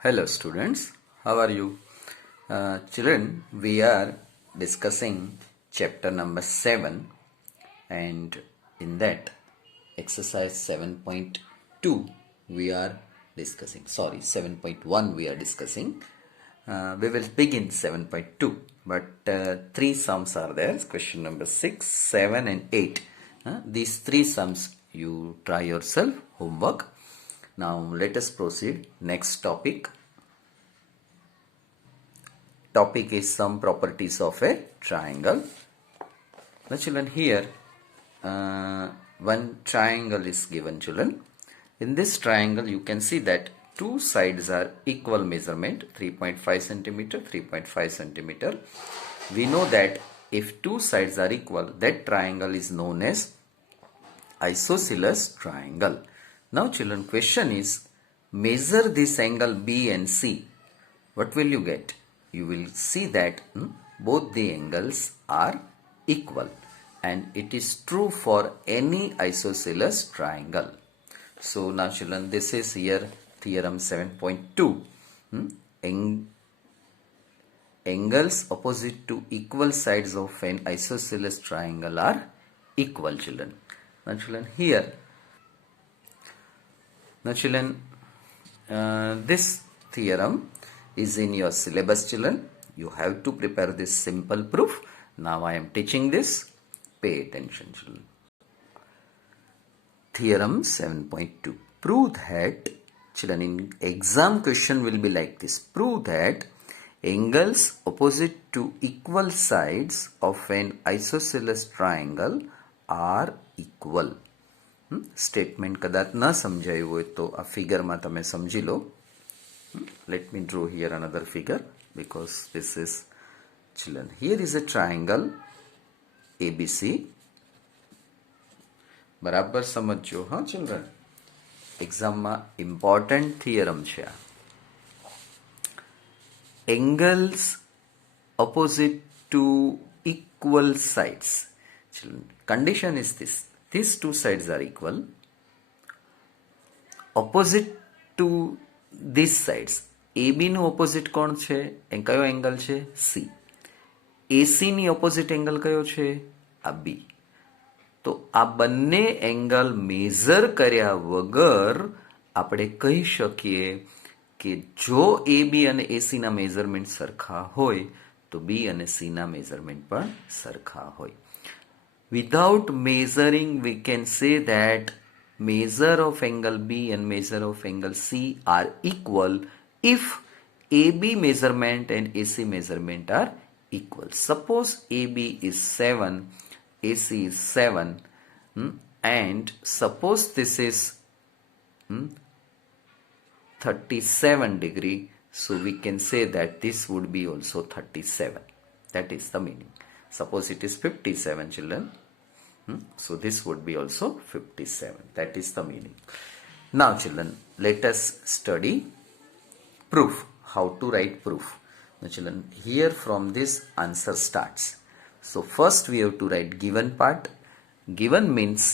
Hello students, how are you? Children, we are discussing chapter number 7 and in that exercise 7.2 we are discussing, 7.1 we are discussing. We will begin 7.2 but three sums are there, question number 6, 7 and 8. These three sums you try yourself, homework. Now let us proceed. Next topic. Topic is some properties of a triangle. Now children, here one triangle is given, children. In this triangle you can see that two sides are equal measurement, 3.5 centimeter, 3.5 centimeter. We know that if two sides are equal, that triangle is known as isosceles triangle. Now children, question is, measure this angle B and C. What will you get? You will see that both the angles are equal, and it is true for any isosceles triangle. So now children, this is here theorem 7.2. Angles opposite to equal sides of an isosceles triangle are equal, children. Now children, here this theorem is in your syllabus, children. You have to prepare this simple proof. Now I am teaching this. Pay attention, children. Theorem 7.2. Prove that, children, in exam question will be like this. Prove that angles opposite to equal sides of an isosceles triangle are equal. Statement કદાચ ન સમજાયું હોય તો આ ફિગરમાં તમે સમજી લો. Let me draw here another figure because this is, children, here is a triangle ABC. બરાબર સમજો હા children, એક્ઝામમાં ઇમ્પોર્ટન્ટ થિયરમ છે આ. Angles opposite to equal sides. Children, condition is this. These two sides are equal. Opposite to these sides, AB નું opposite કોણ છે? કયો એંગલ છે? C. AC ની opposite એંગલ કયો છે? આ B. તો આ બંને એંગલ મેઝર કર્યા વગર આપણે કહી શકીએ કે જો AB અને AC ના મેઝરમેન્ટ સરખા હોય તો B અને C ના મેઝરમેન્ટ પણ સરખા હોય. Without measuring, we can say that measure of angle B and measure of angle C are equal if AB measurement and AC measurement are equal. Suppose AB is 7, AC is 7, and suppose this is 37 degree, so we can say that this would be also 37. That is the meaning. Suppose it is 57, children. So this would be also 57. That is the meaning. Now children, let us study proof. How to write proof. Now children, here from this answer starts. So first we have to write given part. Given means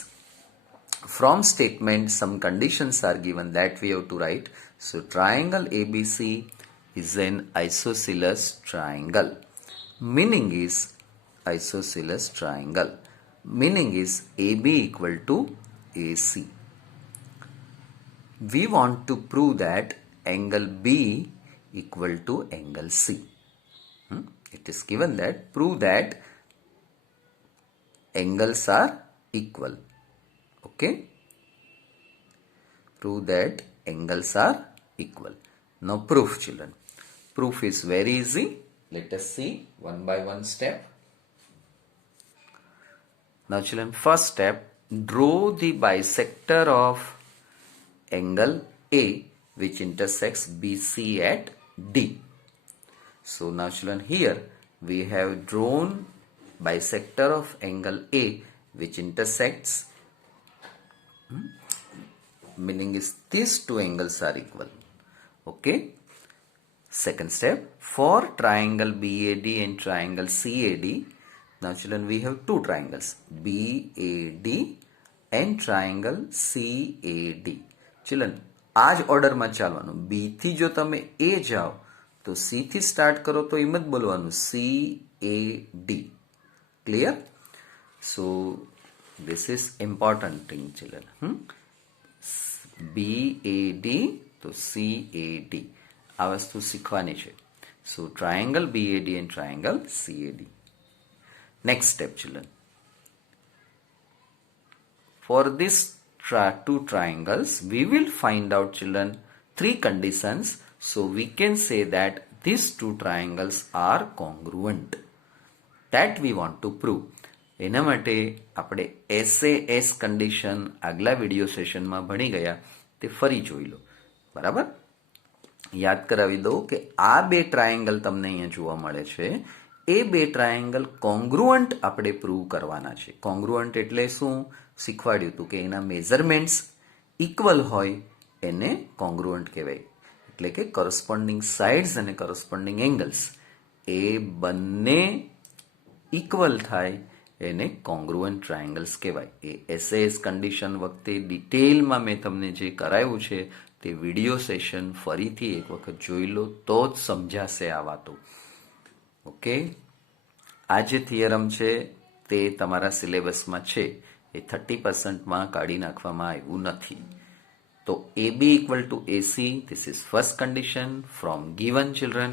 from statement some conditions are given that we have to write. So triangle ABC is an isosceles triangle. Meaning is isosceles triangle. Meaning is AB equal to AC. We want to prove that angle B equal to angle C. It is given that prove that angles are equal. Okay? Prove that angles are equal. Now proof, children. Proof is very easy. Let us see one by one step. Now children, first step, draw the bisector of angle A which intersects BC at D. So now children, here we have drawn bisector of angle A which intersects, meaning is these two angles are equal. Okay. Second step, for triangle BAD and triangle CAD. Now children, we have two triangles, BAD and triangle CAD. Children, આ જ ઓર્ડરમાં ચાલવાનું. બી થી જો તમે એ જાઓ તો C થી સ્ટાર્ટ કરો તો એમ જ બોલવાનું CAD. Clear? So this is important thing children. BAD તો CAD આ વસ્તુ શીખવાની છે. સો triangle BAD and triangle CAD. Next step children. For this two triangles we will find out children three conditions. So we can say that these two triangles are congruent. That we want to prove. એના માટે આપણે SAS condition આગલા video સેશનમાં ભણી ગયા તે ફરી જોઈ લો. બરાબર? યાદ કરાવી દો કે આ બે ટ્રાયેંગલ તમને અહીંયા જોવા મળે છે એ બે ટ્રાયેંગલ કોંગ્રુઅન્ટ આપણે પ્રૂવ કરવાના છે. કોંગ્રુઅન્ટ એટલે શું શીખવાડ્યું હતું કે એના મેઝરમેન્ટ્સ ઇક્વલ હોય એને કોંગ્રુઅન્ટ કહેવાય. એટલે કે કરસ્પોન્ડિંગ સાઇડ્સ અને કરસ્પોન્ડિંગ એંગલ્સ એ બંને ઇક્વલ થાય એને કોંગ્રુઅન્ટ ટ્રાયેંગલ્સ કહેવાય. એ SAS કન્ડિશન વખતે ડિટેલમાં મેં તમને જે કરાવ્યું છે તે વિડીયો સેશન ફરીથી એક વખત જોઈ લો તો જ સમજાશે આ વાતો. ઓકે, આ જે થિયરમ છે તે તમારા સિલેબસમાં છે, એ 30%માં કાઢી નાખવામાં આવ્યું નથી. તો AB equal to AC, this is first condition from given children.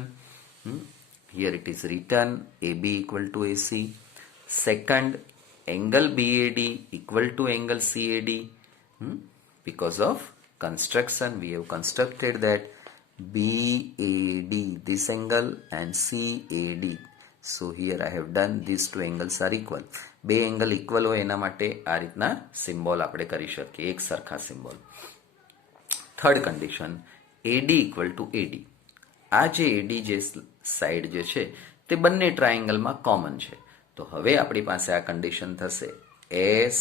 Here it is written AB equal to AC. Second, angle BAD equal to angle CAD. Because of construction, we have constructed that BAD, this angle, and CAD. So here I have done these two angles are equal. બે angle equal હોય એના માટે આ રીતના symbol આપણે કરી શકીએ, એક સરખા symbol. Third condition, AD equal to AD. આ જે AD જે સાઈડ જે છે તે બંને ટ્રાયેંગલમાં કોમન છે. તો હવે આપણી પાસે આ કન્ડિશન થશે SAS.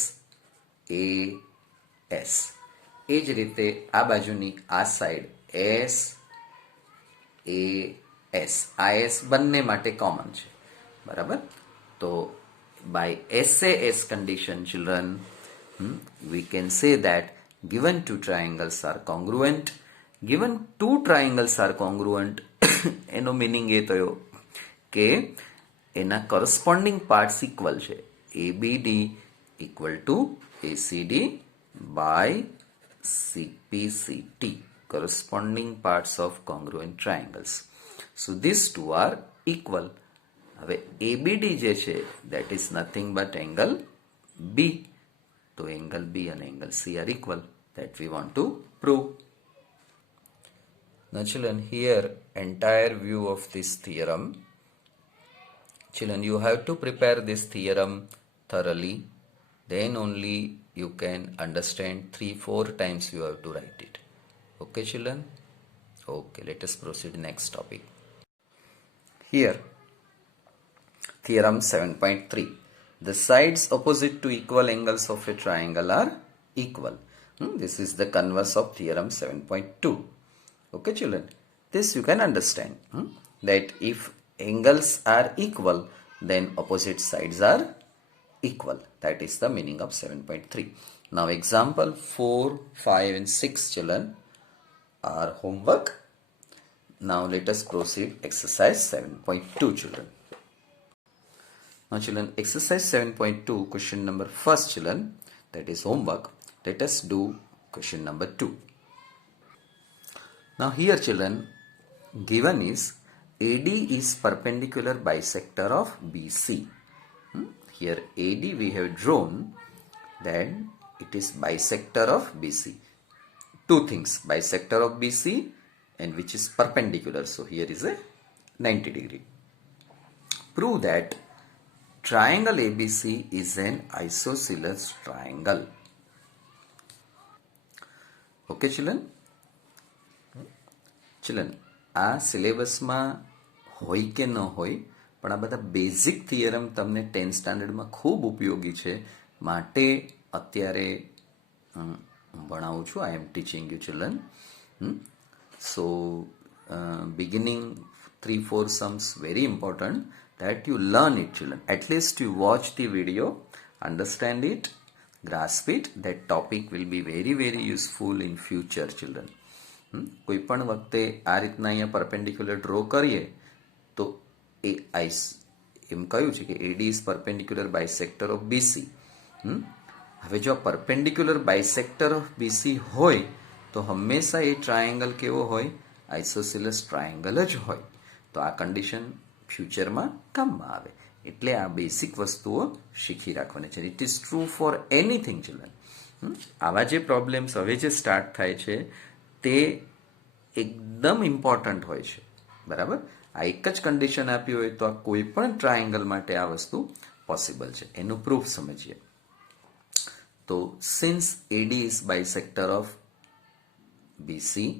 એ જ રીતે આ બાજુની આ સાઈડ SAS. આ S બંને માટે કોમન છે. બરાબર? તો by SAS condition children, we can say that given two triangles are congruent. Given two triangles are congruent એનો મિનિંગ એ થયો કે એના corresponding parts equal છે. ABD equal to ACD by CPCT, corresponding parts of congruent triangles. So these two are equal. હવે ABD જે છે that is nothing but angle B. તો angle B and angle C are equal. That we want to prove. Now children, here entire view of this theorem. Children, you have to prepare this theorem thoroughly. Then only you can understand 3-4 times you have to write it. Okay children? Okay, let us proceed next topic. Here, theorem 7.3. The sides opposite to equal angles of a triangle are equal. This is the converse of theorem 7.2. Okay children, this you can understand that if angles are equal then opposite sides are equal. That is the meaning of 7.3. Now example 4, 5 and 6 children are homework. Now let us proceed exercise 7.2 children. Now children, exercise 7.2 question number first children, that is homework. Let us do question number 2. Now here children, given is AD is perpendicular bisector of BC. Here AD we have drawn, then it is bisector of BC. Two things, bisector of BC and which is perpendicular. So here is a 90 degree. Prove that triangle ABC is an isosceles triangle. Okay children? Children, આ સિલેબસમાં હોય કે ન હોય પણ આ બધા basic theorem તમને 10th સ્ટાન્ડર્ડમાં ખૂબ ઉપયોગી છે, માટે અત્યારે ભણાવું છું. I am teaching you children. So beginning 3-4 sums very important that you learn it children. At least you watch the video, understand it, grasp it. That topic will be very useful in future children. કોઈ પણ વખતે આ રીતના અહીંયા perpendicular draw કરીએ તો એ એમ કહ્યું છે કે AD is perpendicular bisector of BC. હવે જો આ પરપેન્ડિક્યુલર બાયસેક્ટર ઓફ બીસી હોય તો હંમેશા એ ટ્રાયેંગલ કેવો હોય? આઇસોસિલસ ટ્રાયેંગલ જ હોય. તો આ કન્ડિશન ફ્યુચરમાં કામમાં આવે. એટલે આ બેસિક વસ્તુઓ શીખી રાખવાની છે. It is true for anything children. આવા જે પ્રોબ્લેમ્સ હવે જે સ્ટાર્ટ થાય છે તે એકદમ ઇમ્પોર્ટન્ટ હોય છે. બરાબર? આ એક જ કન્ડિશન આપી હોય તો આ કોઈ પણ ટ્રાયેંગલ માટે આ વસ્તુ પોસિબલ છે. એનું પ્રૂફ સમજીએ. તો since AD is bisector of BC,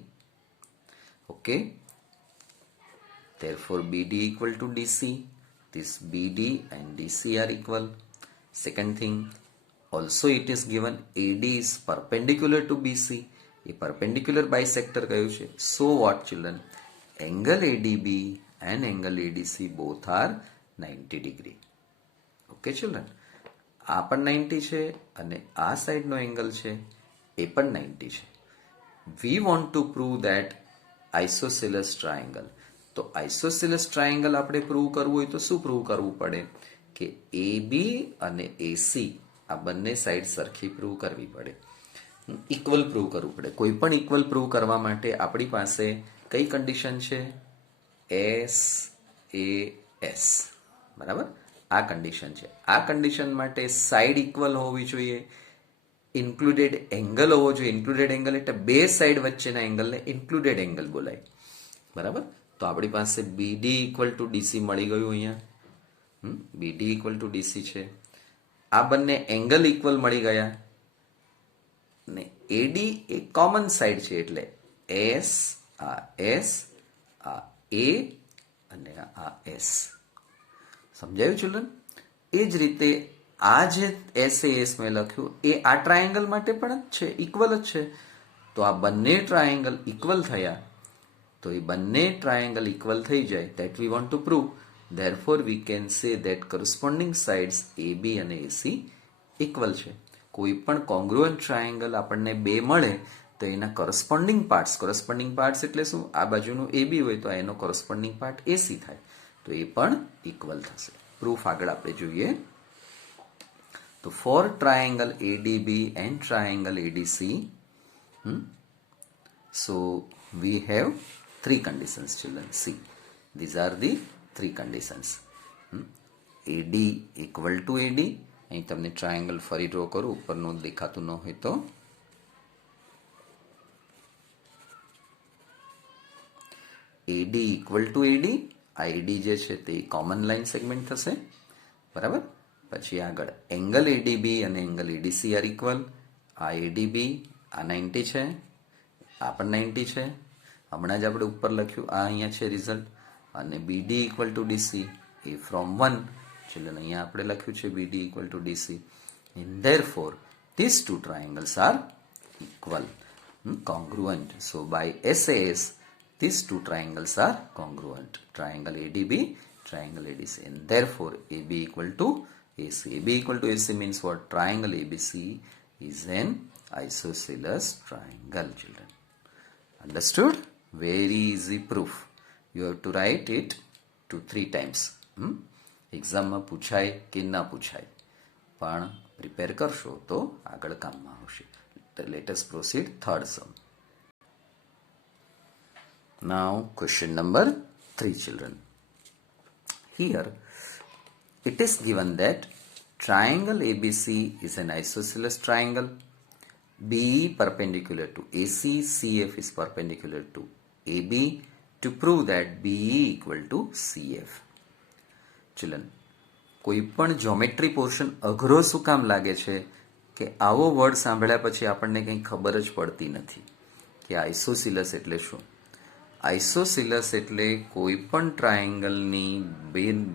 okay, therefore BD equal to DC. This BD and DC are equal. Second thing, also it is given AD is perpendicular to BC. A perpendicular bisector કહ્યું છે. So what children? Angle ADB and angle ADC both are 90 degree. Okay children? આ પણ 90 છે અને આ સાઈડનો angle છે એ પણ 90 છે. We want to prove that isosceles triangle. તો આઇસોસિલસ ટ્રાયેંગલ આપણે પ્રૂવ કરવું હોય તો શું પ્રૂવ કરવું પડે? કે AB અને AC આ બંને સાઈડ સરખી પ્રૂવ કરવી પડે, ઇક્વલ પ્રૂવ કરવું પડે. કોઈ પણ ઇક્વલ પ્રૂવ કરવા માટે આપણી પાસે કઈ કન્ડિશન છે? SAS. બરાબર? આ કન્ડિશન છે. આ કન્ડિશન માટે સાઈડ ઇક્વલ હોવી જોઈએ, ઇન્ક્લુડેડ એંગલ હોવો જોઈએ. ઇન્ક્લુડેડ એંગલ એટલે બે સાઈડ વચ્ચેના એંગલને ઇન્ક્લુડેડ એંગલ બોલાય. બરાબર? તો આપણી પાસે BD ઇક્વલ ટુ DC મળી ગયું અહીંયા. BD ઇક્વલ ટુ DC છે. આ બંને એંગલ ઇક્વલ મળી ગયા ને AD એ કોમન સાઈડ છે એટલે S, આ S, આ A અને આ S. સમજાયું ચિલ્ડ્રન? એ જ રીતે આ જે SAS મેં લખ્યું એ આ ટ્રાયેંગલ માટે પણ જ છે, ઇક્વલ જ છે. તો આ બંને ટ્રાયેંગલ ઇક્વલ થયા. તો એ બંને ટ્રાયેંગલ ઇક્વલ થઈ જાય that we want to prove. Therefore we can say that corresponding sides AB અને AC ઇક્વલ છે. કોઈ પણ કોંગ્રુઅન્ટ ટ્રાયેંગલ આપણને બે મળે તો એના corresponding parts એટલે શું? આ બાજુનું AB હોય તો એનો corresponding part AC થાય. તો એ પણ ઇક્વલ થશે. પ્રૂફ આગળ આપણે જોઈએ. તો for triangle ADB and triangle ADC, so we have three conditions children. See, these are the three conditions. AD equal to AD. અહીં તમને ટ્રાયેંગલ ફરી ડ્રો કરું, ઉપરનું દેખાતું ન હોય તો. AD equal to AD. આ AD જે છે તે કોમન લાઇન સેગમેન્ટ થશે. બરાબર? પછી આગળ એંગલ ADB અને એંગલ ADC આર ઇક્વલ. આ ADB આ 90 છે, આ પણ 90 છે. હમણાં જ આપણે ઉપર લખ્યું, આ અહીંયા છે રિઝલ્ટ. અને BD equal to DC A from 1 children અહીંયા આપણે લખ્યું છે BD equal to DC. And therefore these two triangles are equal, congruent. So by SAS these two triangles are congruent. Triangle ADB, triangle ADC, and therefore AB equal to AC. AB equal to AC means what? Triangle ABC is an isosceles triangle children. Understood? Very easy proof. You have to write it 2-3 times. એક્ઝામમાં પૂછાય કે ના પૂછાય પણ prepare કરશો તો આગળ કામમાં આવશે. Let us proceed third sum. Now question number 3 children. Here it is given that triangle ABC is an isosceles triangle. BE perpendicular to AC, CF is perpendicular to AB. To prove that BE equal to CF. Children, કોઈ પણ geometry portion અઘરો શું કામ લાગે છે કે આવો word સાંભળ્યા પછી આપણને કંઈ ખબર જ પડતી નથી કે આઇસોસિલસ એટલે શું. આઇસોસિલસ એટલે કોઈ પણ ટ્રાયેંગલની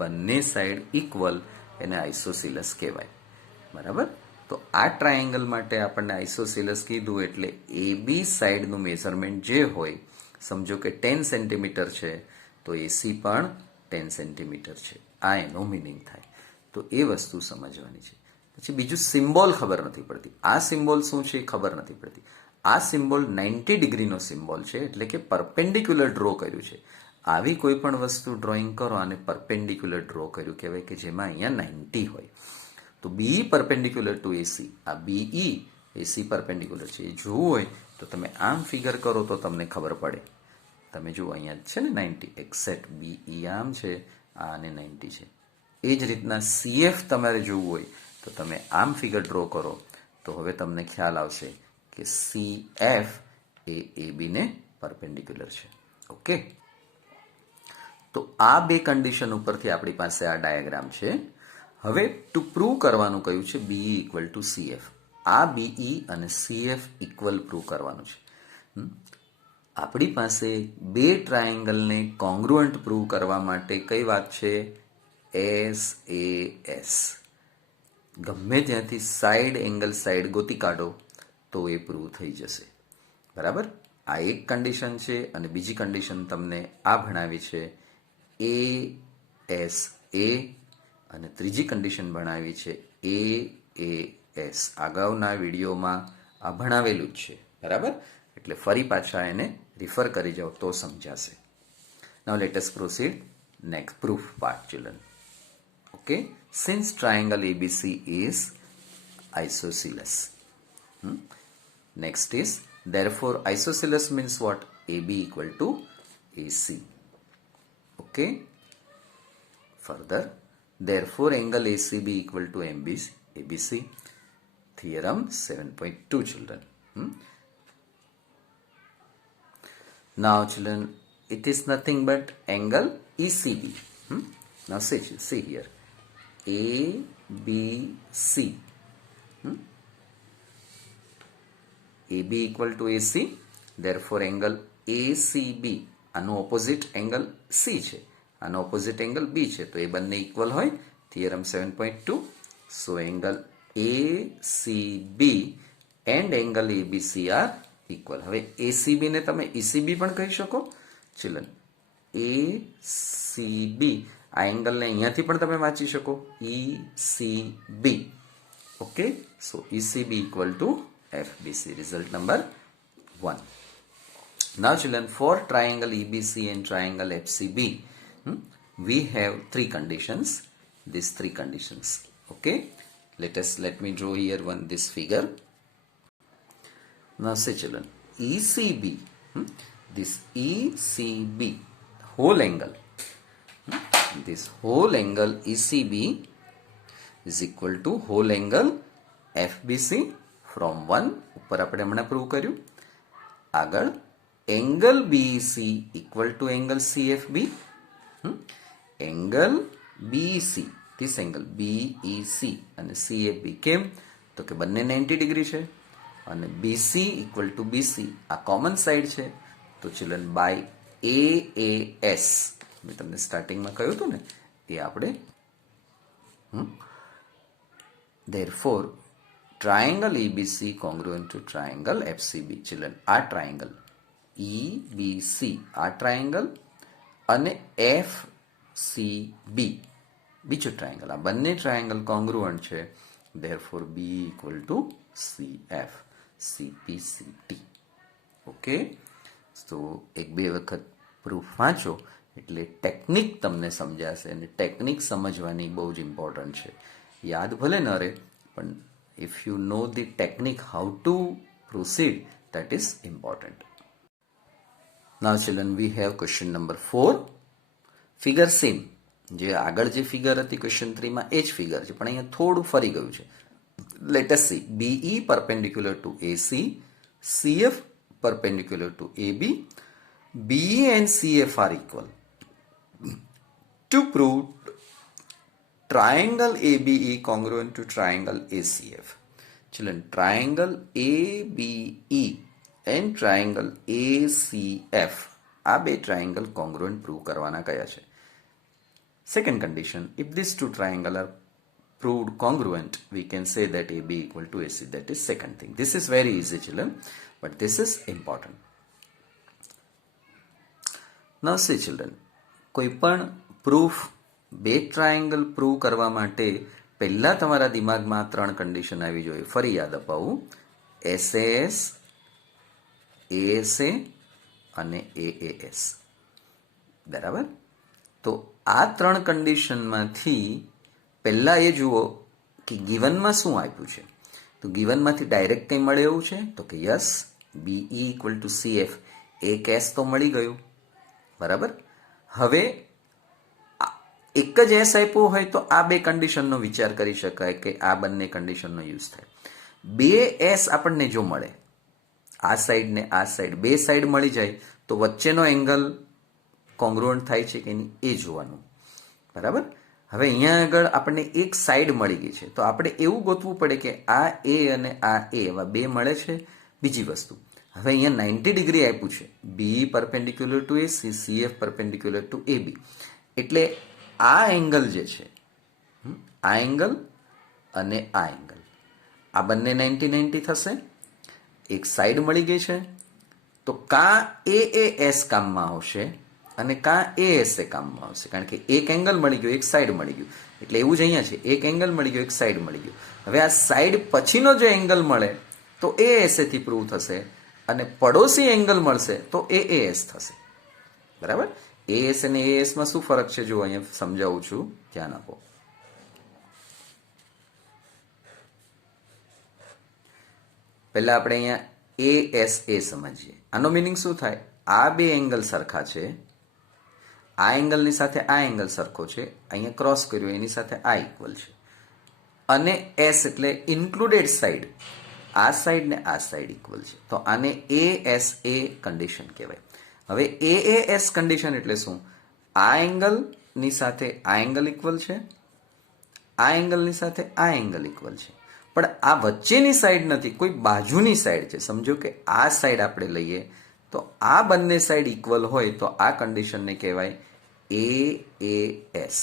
બંને સાઈડ ઇક્વલ એને આઇસોસિલસ કહેવાય. બરાબર? તો આ ટ્રાયેંગલ માટે આપણને આઇસોસિલસ કીધું એટલે AB સાઈડનું મેઝરમેન્ટ જે હોય, સમજો કે 10 સેન્ટીમીટર છે તો AC પણ 10 સેન્ટીમીટર છે. આ એનો મિનિંગ થાય. તો એ વસ્તુ સમજવાની છે. પછી બીજું સિમ્બોલ ખબર નથી પડતી. આ સિમ્બોલ શું છે એ ખબર નથી પડતી. આ સિમ્બોલ 90 ડિગ્રીનો સિમ્બોલ છે, એટલે કે પરપેન્ડિક્યુલર ડ્રો કર્યું છે. આવી કોઈ પણ વસ્તુ ડ્રોઈંગ કરો અને પરપેન્ડિક્યુલર ડ્રો કર્યું કહેવાય કે જેમાં અહીંયા 90 હોય. તો BE પરપેન્ડિક્યુલર ટુ AC, આ BE AC પરપેન્ડિક્યુલર છે, એ જોવું હોય તો તમે આમ ફિગર કરો તો તમને ખબર પડે. તમે જુઓ અહીંયા છે ને 90 એક્ઝેક્ટ BE આમ છે, આ અને 90 છે. એ જ રીતના CF તમારે જોવું હોય તો તમે આમ ફિગર ડ્રો કરો તો હવે તમને ખ્યાલ આવશે કે CF એ AB ને પરપેન્ડિક્યુલર છે. ઓકે, તો આ બે કન્ડિશન ઉપરથી આપણી પાસે આ ડાયાગ્રામ છે. હવે ટુ પ્રૂવ કરવાનું કહ્યું છે BE ઇક્વલ ટુ CF. આ BE અને CF ઇક્વલ પ્રૂવ કરવાનું છે. આપણી પાસે બે ટ્રાયેંગલને કોંગ્રુઅન્ટ પ્રૂવ કરવા માટે કઈ વાત છે? SAS. ગમે ત્યાંથી સાઈડ એંગલ સાઈડ ગોતી કાઢો તો એ પ્રૂવ થઈ જશે. બરાબર, આ એક કન્ડિશન છે. અને બીજી કન્ડિશન તમને આ ભણાવી છે ASA, અને ત્રીજી કન્ડિશન ભણાવી છે AAS. અગાઉના વિડીયોમાં આ ભણાવેલું જ છે. બરાબર, એટલે ફરી પાછા એને રિફર કરી જાઓ તો સમજાશે. Now let us proceed next proof part children. Okay, since triangle ABC is isosceles. Next is, therefore isosceles means what? AB equal to AC. Okay, further, therefore angle ACB equal to ABC. Theorem 7.2 children. Now children, it is nothing but angle ECB. Now see here, ABC. AB equal to AC, therefore angle ACB આનો opposite angle C છે, આનો opposite angle B છે, તો એ બંને equal હોય. Theorem 7.2. So angle ACB and angle ABC are equal. હવે ACB ને તમે ECB પણ કહી શકો ચિલ્ડ્રન. ACB આ એંગલને અહીંયાથી પણ તમે વાંચી શકો ECB. Okay, so ECB equal to FBC. Result number 1. Now children, for triangle EBC and triangle FCB, we have three conditions. These three conditions. Okay, let me draw here this figure. Now say children, ECB, this ECB whole angle, this whole angle ECB is equal to whole angle FBC from 1 ઉપર આપણે હમણાં prove કર્યું. આગળ angle BEC equal to angle CFB. angle BEC, this angle BEC અને CFB કેમ? તો કે બંને 90 ડિગ્રી છે અને BC equal to BC આ કોમન સાઈડ છે. તો ચિલ્ડ્રન બાય AAS મેં તમને સ્ટાર્ટિંગમાં કહ્યું હતું ને એ આપણે therefore triangle EBC congruent to triangle FCB. children આ triangle EBC આ triangle અને FCB બીજો triangle, આ બંને triangle congruent છે. therefore B equal to CF CPCT. Okay, તો એક બે વખત પ્રૂફ વાંચો એટલે ટેકનિક તમને સમજાશે અને ટેકનિક સમજવાની બહુ જ ઇમ્પોર્ટન્ટ છે. યાદ ભલે ન રહે પણ if you know the technique how to proceed, that is important. Now children, we have question number 4. figure same. જે આગળ જે ફિગર હતી ક્વેશ્ચન 3 માં એ જ ફિગર છે પણ અહીંયા થોડું ફરી ગયું છે. let us see, BE perpendicular to AC, CF perpendicular to AB, BE and CF are equal. To prove triangle ABE congruent to triangle ACF. Children, triangle ABE and triangle ACF આ બે triangle congruent prove કરવાના કયા છે? Second condition, if these two triangles are proved congruent, we can say that AB equal to AC. That is second thing. This is very easy children, but this is important. Now see children, કોઈ પણ proof બે triangle prove કરવા માટે પહેલા તમારા દિમાગમાં ત્રણ condition આવી જોઈએ. ફરી યાદ અપાવું, SAS, ASA અને AAS. બરાબર. તો આ ત્રણ કન્ડિશનમાંથી પહેલા એ જુઓ કે ગિવનમાં શું આપ્યું છે. તો ગિવનમાંથી ડાયરેક્ટ કંઈ મળે એવું છે તો કે yes, BE equal to CF A case તો મળી ગયું. બરાબર. હવે એક જ એસ આપ્યો હોય તો આ બે કન્ડિશનનો વિચાર કરી શકાય કે આ બંને કન્ડિશનનો યુઝ થાય. બે એસ આપણને જો મળે, આ સાઈડ ને આ સાઈડ બે સાઈડ મળી જાય તો વચ્ચેનો એંગલ કોંગ્રુઅન્ટ થાય છે કે નહીં એ જોવાનું. બરાબર. હવે અહીંયા આગળ આપણને એક સાઈડ મળી ગઈ છે તો આપણે એવું ગોતવું પડે કે આ એ અને આ એ એવા બે મળે છે. બીજી વસ્તુ, હવે અહીંયા 90 ડિગ્રી આપ્યું છે, BE perpendicular to AC, CF perpendicular to AB. એટલે આ એંગલ જે છે, આ એંગલ અને આ એંગલ, આ બંને 90-90 થશે. એક સાઈડ મળી ગઈ છે તો કાં AAS કામમાં આવશે અને કાં ASA કામમાં આવશે, કારણ કે એક એંગલ મળી ગયો, એક સાઈડ મળી ગયું. એટલે એવું જ અહીંયા છે, એક એંગલ મળી ગયો, એક સાઈડ મળી ગયું. હવે આ સાઈડ પછીનો જે એંગલ મળે તો ASA થી પ્રૂવ થશે અને પડોશી એંગલ મળશે તો AAS થશે. બરાબર. AS અને AS માં શું ફરક છે જો અહીંયા સમજાવું છું, ધ્યાન આપો. પહેલા આપણે અહીંયા ASA સમજીએ. આનો મિનિંગ શું થાય? આ બે એંગલ સરખા છે, આ એંગલની સાથે આ એંગલ સરખો છે, અહીંયા ક્રોસ કર્યો એની સાથે આ ઇક્વલ છે. અને S એટલે ઇન્ક્લુડેડ સાઈડ, આ સાઈડ ને આ સાઈડ ઇક્વલ છે. તો આને ASA કન્ડિશન કહેવાય. હવે AAS કન્ડિશન એટલે શું? આ એંગલની સાથે આ એંગલ ઇક્વલ છે, આ એંગલની સાથે આ એંગલ ઇક્વલ છે, પણ આ વચ્ચેની સાઈડ નથી, કોઈ બાજુની સાઈડ છે. સમજો કે આ સાઈડ આપણે લઈએ તો આ બંને સાઈડ ઇક્વલ હોય તો આ કન્ડિશનને કહેવાય AAS.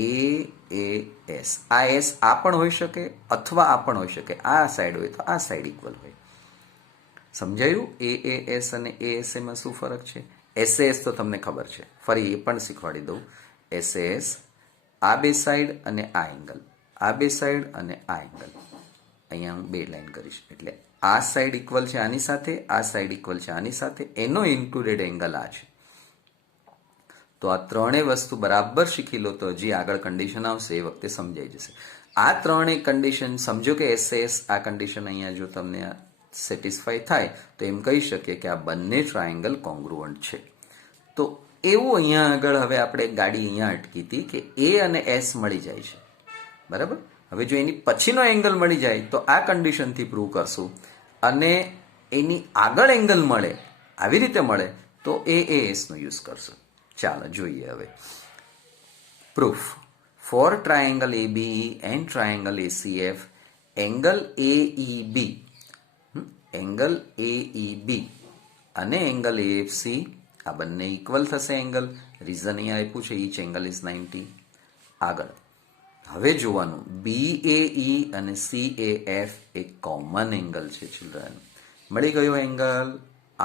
AAS. આ એસ આ પણ હોઈ શકે અથવા આ પણ હોઈ શકે. આ સાઈડ હોય તો આ સાઈડ ઇક્વલ હોય. સમજાયું? AAS અને ASA માં શું ફરક છે? SAS તો તમને ખબર છે, ફરી એ પણ શીખવાડી દઉં. SAS આ બે સાઈડ અને આ એંગલ, આ બે સાઈડ અને આ એંગલ. અહીંયા હું બે લાઈન કરીશ. એટલે આ સાઈડ ઇક્વલ છે આની સાથે, આ સાઈડ ઇક્વલ છે આની સાથે, એનો ઇન્ક્લુડેડ એંગલ આ છે. તો આ ત્રણેય વસ્તુ બરાબર શીખી લો તો હજી આગળ કન્ડિશન આવશે એ વખતે સમજાઈ જશે. આ ત્રણેય કન્ડિશન સમજો કે SAS આ કન્ડિશન અહીંયા જો તમને સેટિસ્ફાય થાય તો એમ કહી શકીએ કે આ બંને ટ્રાયેંગલ કોંગ્રુઅન્ટ છે. તો એવું અહીંયા આગળ હવે આપણે ગાડી અહીંયા અટકી હતી કે A અને S મળી જાય છે. બરાબર. હવે જો એની પછીનો એંગલ મળી જાય તો આ કન્ડિશનથી પ્રૂવ કરશું, અને એની આગળ એંગલ મળે, આવી રીતે મળે તો AAS નો યુઝ કરશું. ચાલો જોઈએ હવે proof. For triangle ABE and triangle ACF, angle AEB, angle AEB અને એંગલ AFC આ બંને ઇક્વલ થશે એંગલ. રીઝન અહીંયા આપ્યું છે, ઈચ એંગલ ઇઝ 90. આગળ હવે જોવાનું, BAE અને CAF એક કોમન એંગલ છે ચિલ્ડ્રન. મળી ગયો એંગલ,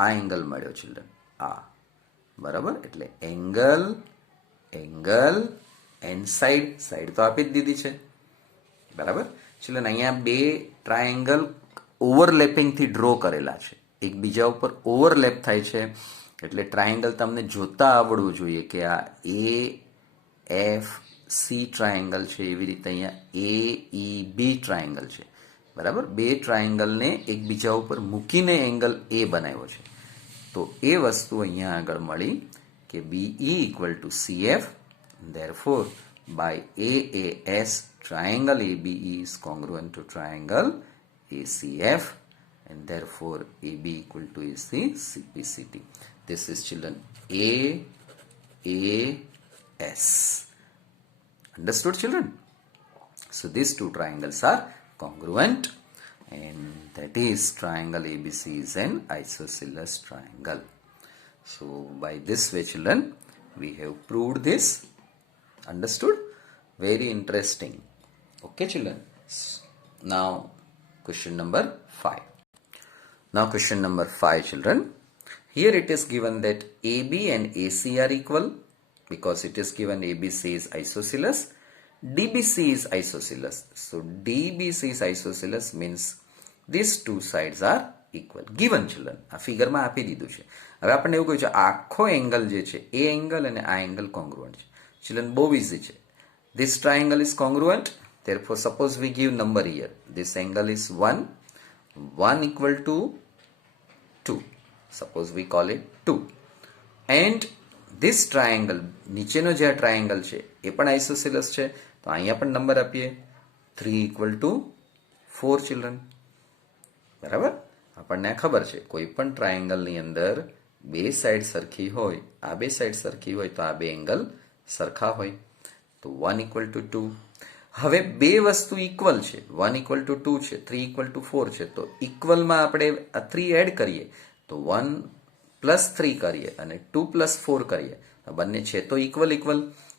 આ એંગલ મળ્યો ચિલ્ડ્રન, આ. બરાબર. એટલે angle, angle and side, side તો આપી જ દીધી છે. બરાબર. ચિલ્ડ્રન અહીંયા બે ટ્રાયેંગલ ઓવરલેપિંગથી ડ્રો કરેલા છે, એકબીજા ઉપર ઓવરલેપ થાય છે. એટલે ટ્રાયેંગલ તમને જોતા આવડવું જોઈએ કે આ AFC ટ્રાયેંગલ છે, એવી રીતે અહીંયા AEB ટ્રાયેંગલ છે. બરાબર. બે ટ્રાયેંગલને એકબીજા ઉપર મૂકીને એંગલ A બનાવ્યો છે. તો એ વસ્તુ અહીંયા આગળ મળી કે BE equal to CF, therefore by AAS triangle ABE is congruent to triangle ACF, and therefore AB equal to AC CPCT. This is children AAS. Understood children? So these two triangles are congruent, and that is triangle ABC is an isosceles triangle. So by this way children we have proved this. Understood? Very interesting. Okay children. Now question number 5. Now question number 5 children. Here it is given that AB and AC are equal because it is given ABC is isosceles, DBC is isosceles. So DBC is isosceles means these two sides are equal given children આ ફિગરમાં આપી દીધું છે. હવે આપણને એવું કહ્યું છે આખો એંગલ જે છે એ એંગલ અને આ એંગલ કોંગ્રુઅન્ટ છે. ચિલ્ડ્રન બહુ ઇઝી છે. This triangle is congruent. Therefore, suppose we give number here. This angle is 1. 1 equal to 2. Suppose we call it 2. And this triangle, નીચેનો જે ટ્રાયંગલ છે એ પણ આઇસોસેલસ છે તો અહીંયા પણ નંબર આપીએ 3 equal to 4 ચિલ્ડ્રન. બરાબર. આપણને ખબર છે કોઈ પણ ટ્રાયંગલની અંદર બે સાઈડ સરખી હોય આ બે સાઈડ સરખી હોય તો આ બે એંગલ સરખા હોય. તો 1 equal to 2. હવે બે વસ્તુ ઇક્વલ છે 1 equal to 2 છે 3 equal to 4 છે તો ઇક્વલમાં આપણે આ 3 એડ કરીએ તો 1 પ્લસ 3 કરીએ અને 2 પ્લસ 4 કરીએ બંને છે તો ઇક્વલ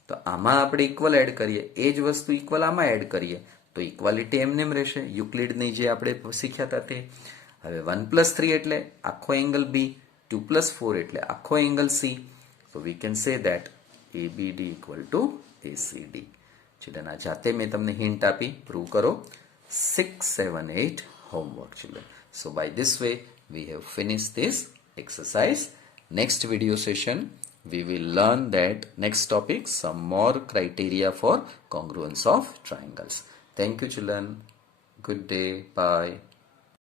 તો આમાં આપણે ઇક્વલ એડ કરીએ એ જ વસ્તુ ઇક્વલ આમાં એડ કરીએ તો ઇક્વાલિટી એમનેમ રહેશે યુક્લિડની જે આપણે શીખ્યા હતા તે. હવે 1 પ્લસ 3 એટલે આખો એંગલ બી 2 પ્લસ 4 એટલે આખો angle C. So we can say that ABD equal to ACD. Children આ જાતે મેં તમને હિન્ટ આપી પ્રૂવ કરો 6, 7, 8 homework children. So by this way we have finished this exercise. Next video session we will learn that next topic some more criteria for congruence of triangles. Thank you children. Good day. Bye.